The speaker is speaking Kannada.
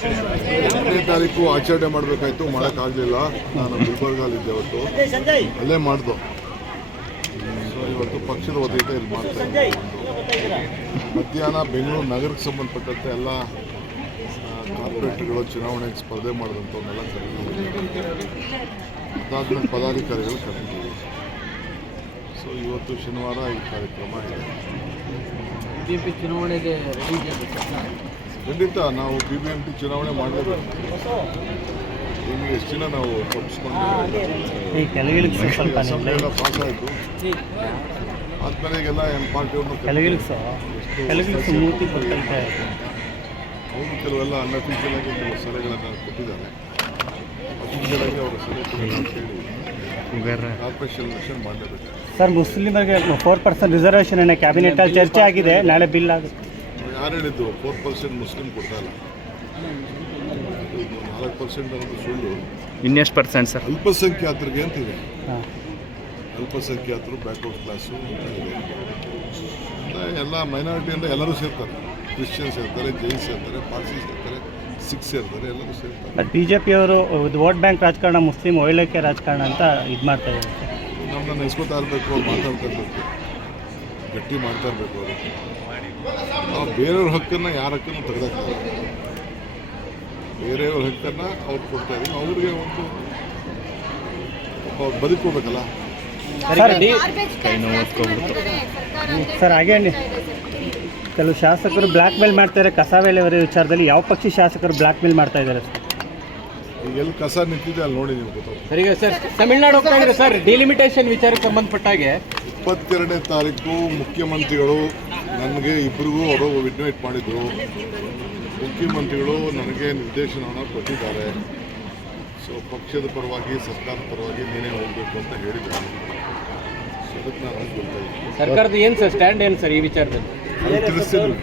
8ನೇ ತಾರೀಕು ಆಚರಣೆ ಮಾಡಬೇಕಾಯ್ತು, ಮಾಡೋಕ್ಕಾಗಲಿಲ್ಲ. ನಾನು ಗುಲ್ಬರ್ಗಲ್ಲಿದ್ದೆ ಅವತ್ತು, ಅಲ್ಲೇ ಮಾಡ್ದು. ಸೊ ಇವತ್ತು ಪಕ್ಷದ ವತಿಯಿಂದ ಇಲ್ಲಿ ಮಾಡ್ತಾ ಇದ್ದೀವಿ. ಮಧ್ಯಾಹ್ನ ಬೆಂಗಳೂರು ನಗರಕ್ಕೆ ಸಂಬಂಧಪಟ್ಟಂತೆ ಎಲ್ಲ ಕಾರ್ಪೊರೇಟರ್ಗಳು ಚುನಾವಣೆಗೆ ಸ್ಪರ್ಧೆ ಮಾಡಿದಂಥವನ್ನೆಲ್ಲ ಕರೆದಿದ್ದೀವಿ. ಅದಾದ್ಮೇಲೆ ಪದಾಧಿಕಾರಿಗಳು ಕರೆದಿದ್ದೀವಿ. ಸೊ ಇವತ್ತು ಶನಿವಾರ ಈ ಕಾರ್ಯಕ್ರಮ ಇದೆ. ಬಿಜೆಪಿ ಚುನಾವಣೆಗೆ ಖಂಡಿತ ನಾವು BBMP ಚುನಾವಣೆ ಮಾಡಲೇಬೇಕು. ನಿಮಗೆ ಎಷ್ಟು ದಿನ ನಾವು ತಪ್ಪಿಸ್ಕೊಂಡು ಅಸೆಂಬ್ಲಿ ಎಲ್ಲ ಪಾಸ್ ಆಯಿತು. ಆದ್ಮೇಲೆ ಈಗೆಲ್ಲ ಪಾರ್ಟಿಯವ್ರನ್ನ ಅವರು ಕೆಲವೆಲ್ಲ ಅನ್ಅಫಿಷಿಯಲ್ ಆಗಿ ಕೆಲವು ಸಲಹೆಗಳನ್ನು ಕೊಟ್ಟಿದ್ದಾರೆ. ಅಫಿಷಿಯಲ್ ಆಗಿ ಅವರ ಸಲಹೆ ಕೇಳಿ ಕಾರ್ಪೊರೇಷನ್ ಎಲೆಕ್ಷನ್ ಮಾಡಲೇಬೇಕು. ಸರ್, ಮುಸ್ಲಿಮರಿಗೆ 4% ರಿಸರ್ವೇಷನ್ ಅನ್ನೋ ಕ್ಯಾಬಿನೆಟಲ್ಲಿ ಚರ್ಚೆ ಆಗಿದೆ, ನಾಳೆ ಬಿಲ್ ಆಗುತ್ತೆ. ಯಾರು ಹೇಳಿದ್ದು 4% ಮುಸ್ಲಿಂ ಕೊಡ್ತಾ ಇಲ್ಲ? 4% ಅನ್ನೋದು ಸುಳ್ಳು. ಇನ್ನೆಷ್ಟು ಪರ್ಸೆಂಟ್ ಸರ್? ಅಲ್ಪಸಂಖ್ಯಾತರಿಗೆ ಅಂತಿದೆ. ಅಲ್ಪಸಂಖ್ಯಾತರು, ಬ್ಯಾಕ್ವರ್ಡ್ ಕ್ಲಾಸು ಅಂತ ಇದೆ. ಎಲ್ಲ ಮೈನಾರಿಟಿಯಿಂದ ಎಲ್ಲರೂ ಸೇರ್ತಾರೆ. ಕ್ರಿಶ್ಚಿಯನ್ಸ್ ಇರ್ತಾರೆ, ಜೈನ್ಸ್ ಇರ್ತಾರೆ, ಪಾರ್ಸೀಸ್ ಇರ್ತಾರೆ, ಸಿಖ್ಸ್ ಇರ್ತಾರೆ, ಎಲ್ಲರೂ ಸೇರ್ತಾರೆ. BJPಯವರು ವೋಟ್ ಬ್ಯಾಂಕ್ ರಾಜಕಾರಣ, ಮುಸ್ಲಿಂ ಒಳ್ಳೆಕೆ ರಾಜಕಾರಣ ಅಂತ ಇದು ಮಾಡ್ತಾ ಇದ್ದಾರೆ. ನಮ್ಮನ್ನ ನೆನೆಸ್ಕೊತಾ ಇರಬೇಕು, ಅವ್ರು ಮಾತಾಡ್ತಾ ಇರಬೇಕು, ಗಟ್ಟಿ ಮಾಡ್ತಾ ಇರಬೇಕು. ಅವರು ನಾವು ಬೇರೆಯವ್ರ ಹಕ್ಕನ್ನು ಯಾರ ಹಕ್ಕನ್ನು ತೆಗೆದಾಕ್ತಾರೆ. ಬೇರೆಯವ್ರ ಹಕ್ಕನ್ನು ಅವ್ರು ಕೊಡ್ತಾ ಇದ್ದೀವಿ. ಅವ್ರಿಗೆ ಒಂದು ಅವ್ರು ಬದುಕೋಬೇಕಲ್ಲ. ಸರ್, ಹಾಗೆ ಕೆಲವು ಶಾಸಕರು ಬ್ಲ್ಯಾಕ್ ಮೇಲ್ ಮಾಡ್ತಾರೆ. ಕಸ ವಿಲೇವಾರಿ ವಿಚಾರದಲ್ಲಿ ಯಾವ ಪಕ್ಷಿ ಶಾಸಕರು ಬ್ಲ್ಯಾಕ್ ಮೇಲ್ ಮಾಡ್ತಾ ಇದ್ದಾರೆ ಸರ್? ಈಗ ಎಲ್ಲಿ ಕಸ ನಿಂತಿದೆ ಅಲ್ಲಿ ನೋಡಿ ನೀವು ಗೊತ್ತಾಗುತ್ತೆ. ಸರ್, ಈಗ ಸರ್ ತಮಿಳ್ನಾಡು ಹೋಗ್ತಾ ಇದ್ದಾರೆ ಸರ್, ಡಿಲಿಮಿಟೇಷನ್ ವಿಚಾರಕ್ಕೆ ಸಂಬಂಧಪಟ್ಟಾಗೆ 22ನೇ ತಾರೀಕು ಮುಖ್ಯಮಂತ್ರಿಗಳು ನನಗೆ ಇಬ್ಬರಿಗೂ ಅವರು ಇನ್ವೈಟ್ ಮಾಡಿದರು. ಮುಖ್ಯಮಂತ್ರಿಗಳು ನನಗೆ ನಿರ್ದೇಶನವನ್ನು ಕೊಟ್ಟಿದ್ದಾರೆ. ಸೊ ಪಕ್ಷದ ಪರವಾಗಿ, ಸರ್ಕಾರದ ಪರವಾಗಿ ನೀನೇ ಹೋಗಬೇಕು ಅಂತ ಹೇಳಿದ್ದಾರೆ. ಸೊ ಅದಕ್ಕೆ ನಾನು ಗೊತ್ತಾಯಿತು. ಸರ್ಕಾರದ ಏನು ಸರ್ ಸ್ಟ್ಯಾಂಡ್ ಏನು ಸರ್ ಈ ವಿಚಾರದಲ್ಲಿ ತಿಳಿಸ್ತೀನಿ.